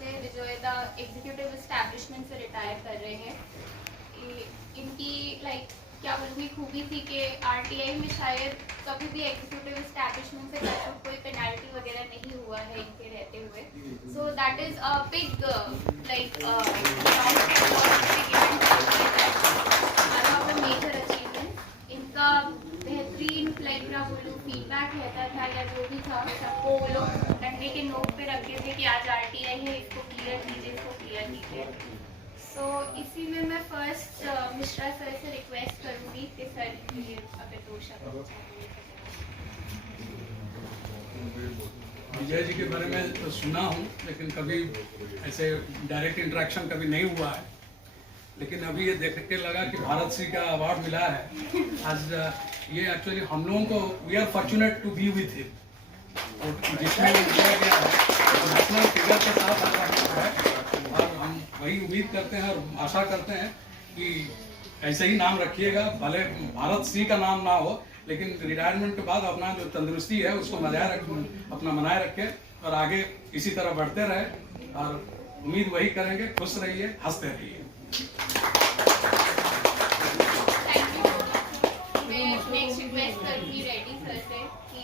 से विजयदा executive establishment से retire कर रहे हैं। इनकी लाइक क्या बोलूँगी खूबी थी कि आरटीआई में शायद कभी भी एग्जीक्यूटिव एस्टैब्लिशमेंट से कोई पेनल्टी वगैरह नहीं हुआ है इनके रहते हुए। So that is a big like major achievement. इनका बेहतरीन लाइक क्या बोलूँ फीडबैक रहता था या जो भी था सबको वो लोग डंडे के नोक पे रखते थे कि आज आरटीआई है, इसको क्लियर कीजिए, इसको क्लियर कीजिए। सो इसी में मैं फर्स्ट मिश्रा सर से रिक्वेस्ट करूँगी कि सर ये अगर 2 शब्द विजय जी के बारे में तो सुना हूँ, लेकिन कभी ऐसे डायरेक्ट इंटरेक्शन कभी नहीं हुआ है। लेकिन अभी ये देख के लगा कि भारत श्री का अवार्ड मिला है आज। ये एक्चुअली हम लोगों को we are fortunate to be with him, और जिसमें दिया गया है नेशनल फिगर के साथ आता है। और हम वही उम्मीद करते हैं और आशा करते हैं कि ऐसे ही नाम रखिएगा, भले भारत श्री का नाम ना हो, लेकिन रिटायरमेंट के बाद अपना जो तंदुरुस्ती है उसको बनाए रखें और आगे इसी तरह बढ़ते रहे। और उम्मीद वही करेंगे, खुश रहिए, हंसते रहिए। मैं नेक्स्ट रिक्वेस्ट करूँगी रेड्डी सर से कि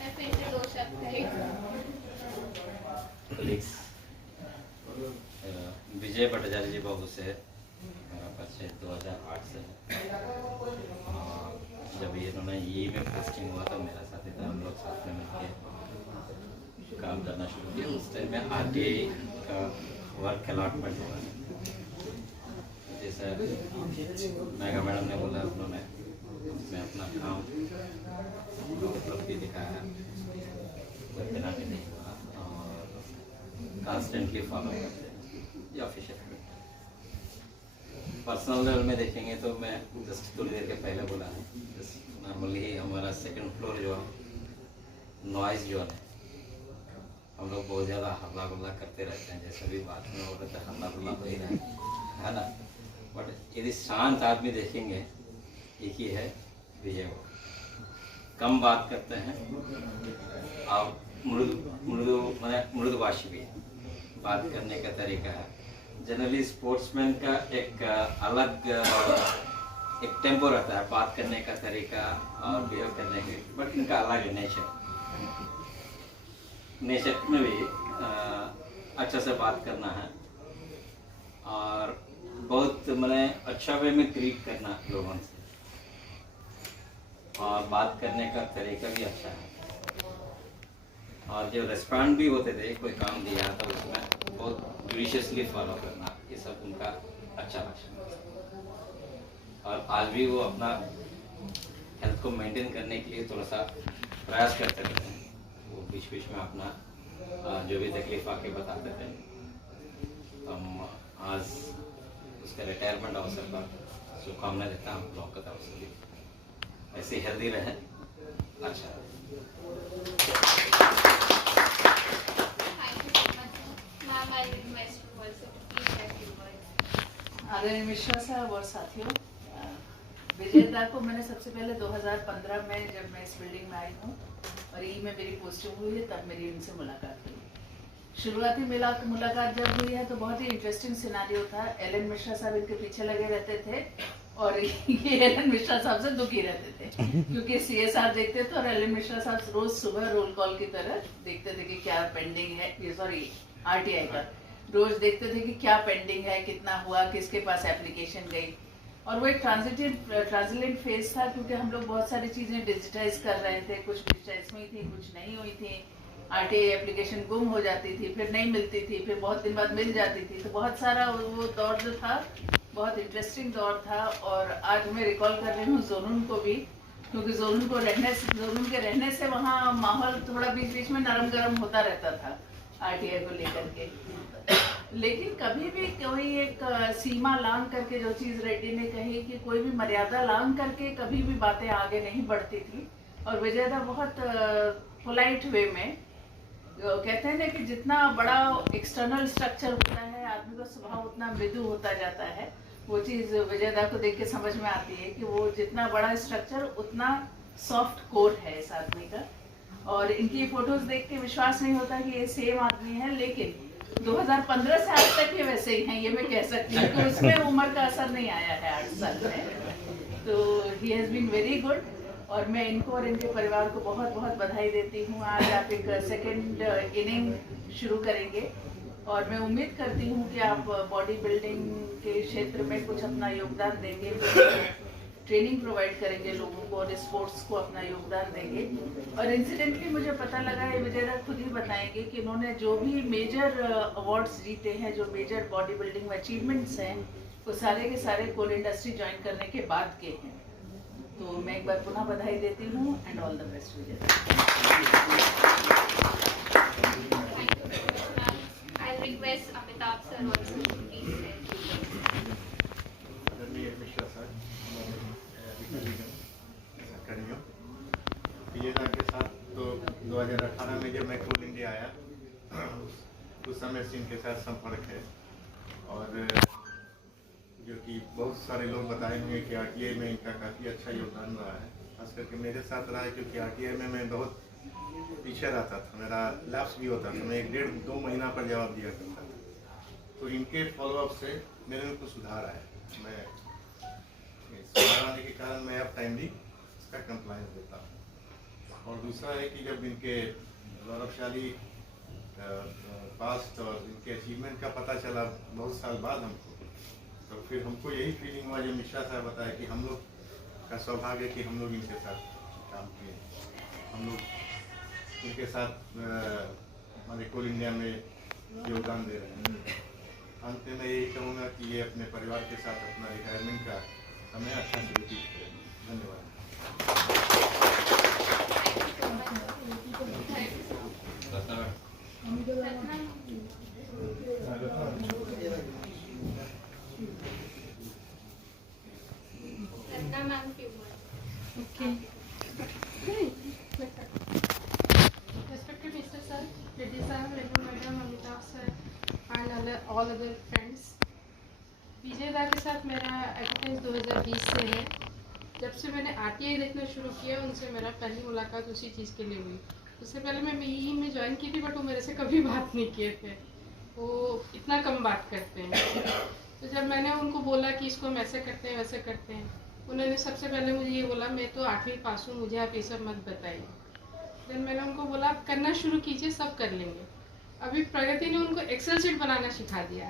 मैं फिर से 2 शब्द विजय भट्टाचार्य जी बाबू से मेरा परिचय 2008 से है। जब इन्होंने ई में पोस्टिंग हुआ तो मेरा साथी था, हम लोग साथ में मिलकर काम करना शुरू किया। उस टाइम में आरटीआई का वर्क अलॉटमेंट हुआ, जैसे मेगा मैडम ने बोला उन्होंने मैं अपना काम उपलब्धि दिखाया, कोई पेनाल्टी नहीं हुआ और कॉन्स्टेंटली फॉलो करते हैं ये ऑफिशियल। पर्सनल लेवल में देखेंगे तो मैं जस्ट थोड़ी देर के पहले बोला है, नॉर्मली हमारा 2nd फ्लोर जो नॉइज़ जो है, हम लोग बहुत ज़्यादा हल्ला गुल्ला करते रहते हैं, जैसे भी बात में हो रहे थे हल्ला गुल्ला हो ही रहा है ना। बट यदि शांत आदमी देखेंगे एक ही है विजय, वो कम बात करते हैं और मृदुभाषी भी बात करने का तरीका है। जनरली स्पोर्ट्समैन का एक अलग एक टेम्पो रहता है बात करने का तरीका और बिहेव करने के, बट इनका अलग नेचर में भी अच्छा से बात करना है और बहुत मैंने अच्छा वे में ट्रीट करना लोगों से, और बात करने का तरीका भी अच्छा है। और जो रेस्पॉन्ड भी होते थे, कोई काम दिया तो उसमें बहुत जुडिशियसली फॉलो करना, ये सब उनका अच्छा लक्षण है। और आज भी वो अपना हेल्थ को मेंटेन करने के लिए थोड़ा सा प्रयास करते रहते हैं। वो बीच बीच में अपना जो भी तकलीफ आके बताते थे। हम आज उसका रिटायरमेंट अवसर पर शुभकामना देता हूँ ब्लॉक की तरफ से भी, ऐसे हेल्दी रहे। अच्छा आदरणीय मिश्रा साहब और साथियों, विजयदा को मैंने सबसे पहले 2015 में जब मैं इस बिल्डिंग में आई हूँ और ई में मेरी पोस्टिंग हुई है, तब मेरी इनसे मुलाकात हुई। शुरुआती मुलाकात जब हुई है तो बहुत ही इंटरेस्टिंग सिनारियो था। एलन मिश्रा साहब इनके पीछे लगे रहते थे और ये एलन मिश्रा साहब से दुखी रहते थे क्योंकि CSR देखते थे और एलन मिश्रा साहब रोज सुबह रोल कॉल की तरह देखते थे कि क्या पेंडिंग है, ये सॉरी आरटीआई का रोज देखते थे कि क्या पेंडिंग है, कितना हुआ, किसके पास एप्लीकेशन गई। और वो एक ट्रांजिलेंट फेज था क्योंकि हम लोग बहुत सारी चीज़ें डिजिटाइज कर रहे थे, कुछ डिजिटाइज में थी, कुछ नहीं हुई थी। आरटीआई एप्लीकेशन गुम हो जाती थी, फिर नहीं मिलती थी, फिर बहुत दिन बाद मिल जाती थी। तो बहुत सारा वो दौर जो था बहुत इंटरेस्टिंग दौर था। और आज मैं रिकॉल कर रही हूँ जोनून को भी, क्योंकि जोनून के रहने से वहाँ माहौल थोड़ा बीच बीच में नरम गरम होता रहता था आरटीआई को लेकर के। लेकिन कभी भी कोई एक सीमा लांघ करके, जो चीज़ रेड्डी ने कही कि कोई भी मर्यादा लांघ करके कभी भी बातें आगे नहीं बढ़ती थी। और विजयदा बहुत पोलाइट वे में कहते हैं ना कि जितना बड़ा एक्सटर्नल स्ट्रक्चर होता है आदमी का स्वभाव उतना मृदु होता जाता है। वो चीज़ विजयदा को देख के समझ में आती है कि वो जितना बड़ा स्ट्रक्चर उतना सॉफ्ट कोर है इस आदमी का। और इनकी फोटोज देख के विश्वास नहीं होता कि ये सेम आदमी है, लेकिन 2015 से आज तक ये वैसे ही हैं, ये मैं कह सकती हूँ कि उसमें उम्र का असर नहीं आया है 8 साल में। तो he has been very good, और मैं इनको और इनके परिवार को बहुत बहुत बधाई देती हूँ। आज आप एक सेकंड इनिंग शुरू करेंगे और मैं उम्मीद करती हूँ कि आप बॉडी बिल्डिंग के क्षेत्र में कुछ अपना योगदान देंगे, ट्रेनिंग प्रोवाइड करेंगे लोगों को और स्पोर्ट्स को अपना योगदान देंगे। और इंसिडेंटली मुझे पता लगा है, विजयदा खुद ही बताएंगे कि इन्होंने जो भी मेजर अवार्ड्स जीते हैं, जो मेजर बॉडी बिल्डिंग में अचीवमेंट्स हैं, वो सारे के सारे कोल इंडस्ट्री ज्वाइन करने के बाद के हैं। तो मैं एक बार पुनः बधाई देती हूँ and all the best Vijayda. I'll request Amitabh sir also to please say. Vijayda के साथ तो 2018 में जब मैं कोल इंडिया आया उस समय से इनके साथ संपर्क है, और जो कि बहुत सारे लोग बताए हुए कि आरटीआई में इनका काफ़ी अच्छा योगदान रहा है। खास करके मेरे साथ रहा है, क्योंकि आरटीआई में मैं बहुत पीछे रहता था, मेरा लैप्स भी होता था, मैं 1.5-2 महीना पर जवाब दिया करता था। तो इनके फॉलोअप से मेरे में कुछ सुधार आया। मैं सुधार आने के कारण मैं अब टाइमली इसका कंप्लायंस देता हूँ। और दूसरा है कि जब इनके गौरवशाली पास्ट और इनके अचीवमेंट का पता चला बहुत साल बाद हमको, तो फिर हमको यही फीलिंग हुआ जो मिश्रा साहब बताया कि हम लोग का सौभाग्य है कि हम लोग इनके साथ काम किए, हम लोग इनके साथ हमारे कोल इंडिया में योगदान दे रहे हैं। अंत में मैं यही कहूँगा कि ये अपने परिवार के साथ अपना रिटायरमेंट का समय अच्छा से व्यतीत करें। धन्यवाद। Respected Mr. Sir, Reddy sir, Renu madam, Amitabh sir, and all other friends. विजयदा के साथ मेरा एक्सपीरियंस 2020 से है। जब से मैंने आरटीआई देखना शुरू किया, उनसे मेरा पहली मुलाकात उसी चीज़ के लिए हुई। उससे पहले मैं BE में ज्वाइन की थी, बट वो मेरे से कभी बात नहीं किए थे, वो इतना कम बात करते हैं। तो जब मैंने उनको बोला कि इसको हम ऐसे करते हैं वैसे करते हैं, उन्होंने सबसे पहले मुझे ये बोला, मैं तो 8वीं पास हूँ, मुझे आप ये सब मत बताइए। देन मैंने उनको बोला, आप करना शुरू कीजिए, सब कर लेंगे। अभी प्रगति ने उनको एक्सेल शीट बनाना सिखा दिया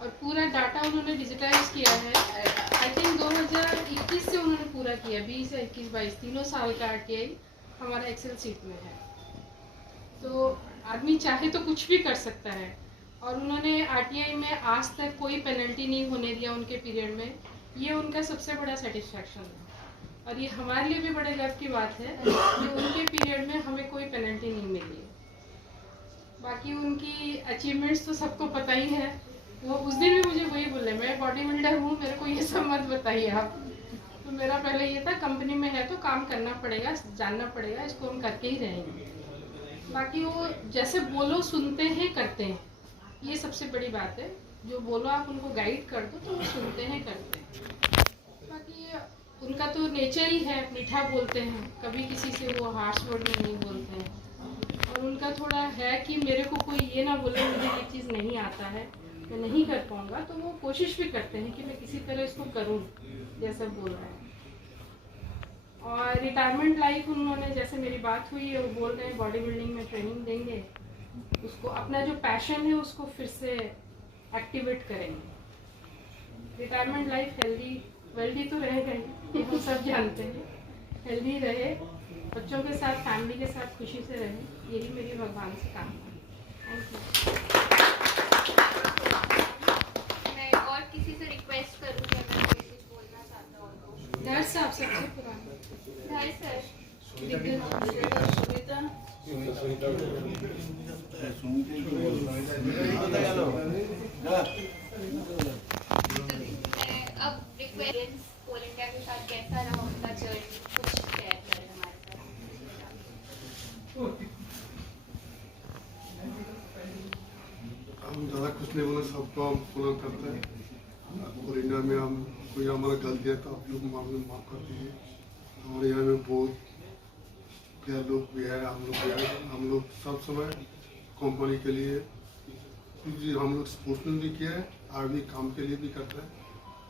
और पूरा डाटा उन्होंने डिजिटाइज किया है। आई थिंक 2021 से उन्होंने पूरा किया, 20, 21, 22 तीनों साल का आरटीआई हमारा एक्सेल शीट में है। तो आदमी चाहे तो कुछ भी कर सकता है, और उन्होंने आरटीआई में आज तक कोई पेनल्टी नहीं होने दिया उनके पीरियड में। ये उनका सबसे बड़ा सेटिस्फैक्शन है, और ये हमारे लिए भी बड़े गर्व की बात है कि उनके पीरियड में हमें कोई पेनल्टी नहीं मिली है। बाकी उनकी अचीवमेंट्स तो सबको पता ही है। वो उस दिन भी मुझे वही बोले, मैं बॉडी बिल्डर हूँ, मेरे को ये सब मत बताइए आप। तो मेरा पहले ये था, कंपनी में है तो काम करना पड़ेगा, जानना पड़ेगा, इसको हम करके ही रहेंगे। बाकी वो जैसे बोलो सुनते हैं, करते हैं, ये सबसे बड़ी बात है। जो बोलो आप उनको गाइड कर दो तो वो सुनते हैं, करते हैं। बाकी उनका तो नेचर ही है, मीठा बोलते हैं, कभी किसी से वो हार्श वर्ड में नहीं बोलते हैं। और उनका थोड़ा है कि मेरे को कोई ये ना बोले मुझे ये चीज़ नहीं आता है, मैं नहीं कर पाऊँगा, तो वो कोशिश भी करते हैं कि मैं किसी तरह इसको करूँ जैसा बोल रहे हैं। और रिटायरमेंट लाइफ उन्होंने, जैसे मेरी बात हुई है, वो बोल रहे हैं बॉडी बिल्डिंग में ट्रेनिंग देंगे, उसको अपना जो पैशन है उसको फिर से एक्टिवेट करेंगे। रिटायरमेंट लाइफ हेल्दी वेल्दी तो रहेगा ही, ये हम सब जानते हैं। हेल्दी रहे, बच्चों के साथ, फैमिली के साथ खुशी से रहे, यही मेरी भगवान से कामना है। Thank you. मैं और किसी से रिक्वेस्ट करूँगी अगर कोई कुछ बोलना चाहता हो तो। डर से आप सबसे पुराने धर सर, अब रिक्वेस्ट कोल इंडिया के साथ कैसा रहा उनका जर्नी, कुछ शेयर करें हमारे साथ। हम ज़्यादा कुछ नहीं बोले, सबको हम फॉलो करते हैं। और इंडिया में हम कोई हमारा गलती है तो आप लोग माफ़ कर दीजिए। हमारे यहाँ में बहुत प्यार लोग भी है, हम लोग भी है। हम लोग सब समय कंपनी के लिए क्योंकि हम लोग स्पोर्ट्स में भी किया है, आर्मी काम के लिए भी करता है।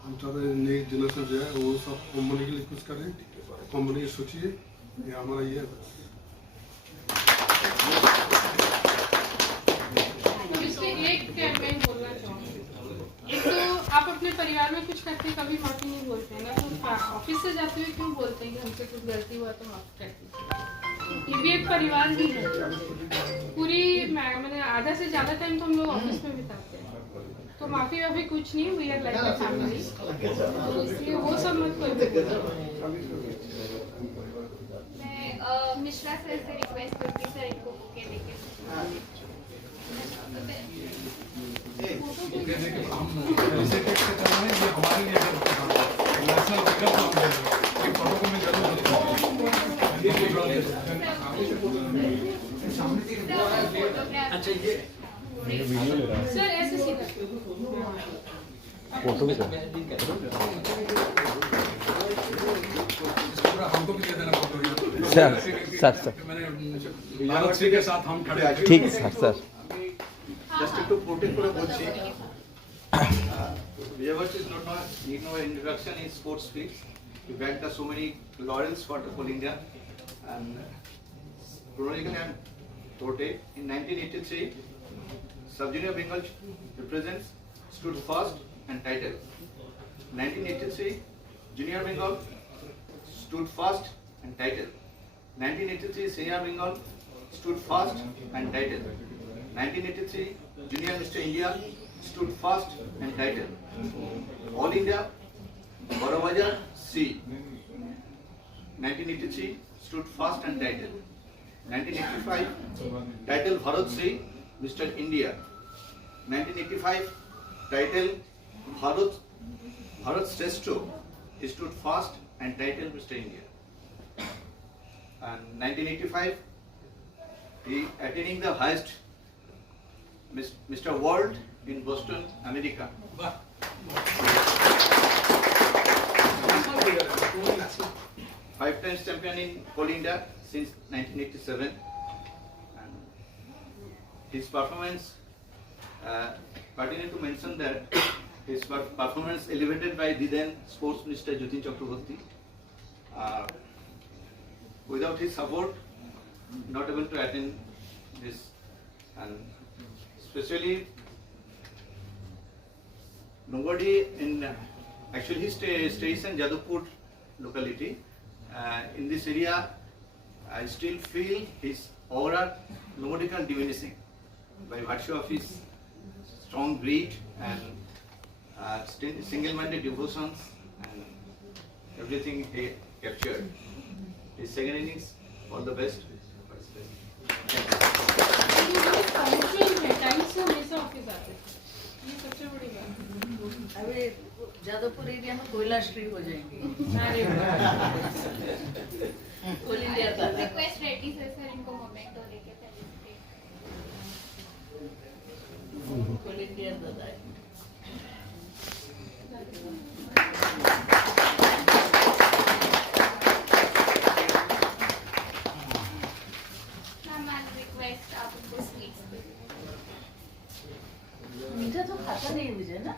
हम चाहते हैं नई जनरेशन जो है वो सब कंपनी के लिए कुछ करें, कंपनी सोचिए, ये हमारा ये है बस। इसमें एक मैं बोलना चाहूँगी, एक तो आप अपने परिवार में कुछ करते कभी माफ़ी नहीं बोलते हैं ना, तो ऑफिस से जाते हुए क्यों बोलते हैं कि हमसे कुछ गलती हुआ तो माफ़ कर दीजिए। ये भी एक परिवार ही है। पूरी मैंने आधा से ज़्यादा टाइम तो हम लोग ऑफिस में बिताते हैं, तो माफ़ी वाफ़ी कुछ नहीं, we are like a family, तो इसलिए वो सब मत कोई मैं मिश्रा सर से रिक्वेस्ट करती हूँ, सर इनको बुके देके ओके, देखिए हम ऐसे टेक्स्ट से कर रहे हैं, ये हमारे लिए नेशनल फिगर तो हम दे रहे हैं, एक फोटो को मैं जरूर अच्छा ये सर ऐसे सीधा हमको भी दे देना फोटो। सर मैंने भारत श्री के साथ हम खड़े हैं। ठीक है sir. Just to protect for Bochi, Vijayavarsha is not need no introduction in sports field. We bagged so many laurels for the Coal India, and chronologically I am quoted in 1983. Sub-Junior Bengal represents stood first and title. 1983, Junior Bengal stood first and title. 1983, Senior Bengal stood first and title. 1983, Junior Mr. India stood first and title. All India, Borobajar C. 1983 stood first and title. 1985, title Bharat C. Mr. India. 1985, title Bharat Shrestha. He stood first and title Mr. India. And 1985, he attaining the highest Mr. World in Boston, America. Five times champion in Coal India since 1987. And his performance, pertinent to mention that his performance elevated by the then Sports Minister Jatin Chakraborty. Without his support, not able to attend this, and especially nobody in actually he stays in Jadavpur locality. In this area, I still feel his aura numerical diminishing by virtue of his strong breed and single-minded devotions and everything he captured. His second innings, all the best. Time से हमेशा office आते, ये सबसे बड़ी बात। अभी Jadavpur area में कोयला श्री हो जाएंगे। अरे कोल इंडिया का रिक्वेस्ट रेड्डी सर इनको मोमेंटो लेके पहले कोल इंडिया दादा है। रिक्वेस्ट आप उनको स्वीट्स दे मीठा तो खाता नहीं मुझे ना।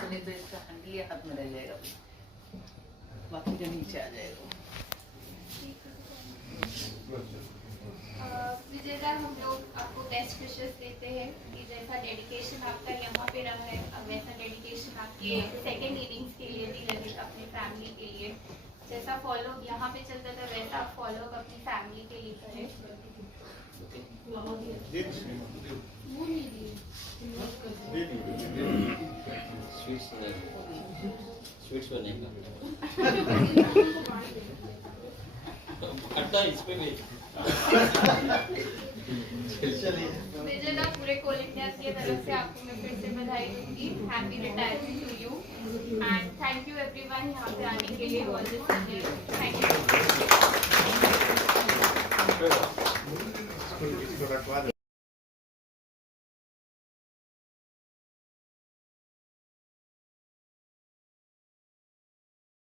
सुनील भाई इसका हंडिया हाथ में रह जाएगा, बाकी का नीचे आ जाएगा। विजेता हम लोग आपको बेस्ट विशेस देते हैं कि जैसा डेडिकेशन आपका यहाँ पे रहा है, अब वैसा डेडिकेशन आपके सेकेंड इनिंग्स के लिए भी लगे, अपनी फैमिली के लिए। जैसा फॉलो यहाँ पे चलता था वैसा आप फॉलो अपनी फैमिली के लिए करें। स्वीट्स बनेगा इस पे भी विजेता पूरे कोल इंडिया की तरफ से आपको मैं फिर से बधाई दूंगी। Happy retirement to you and thank you everyone यहाँ पे आने के लिए। All this thank you.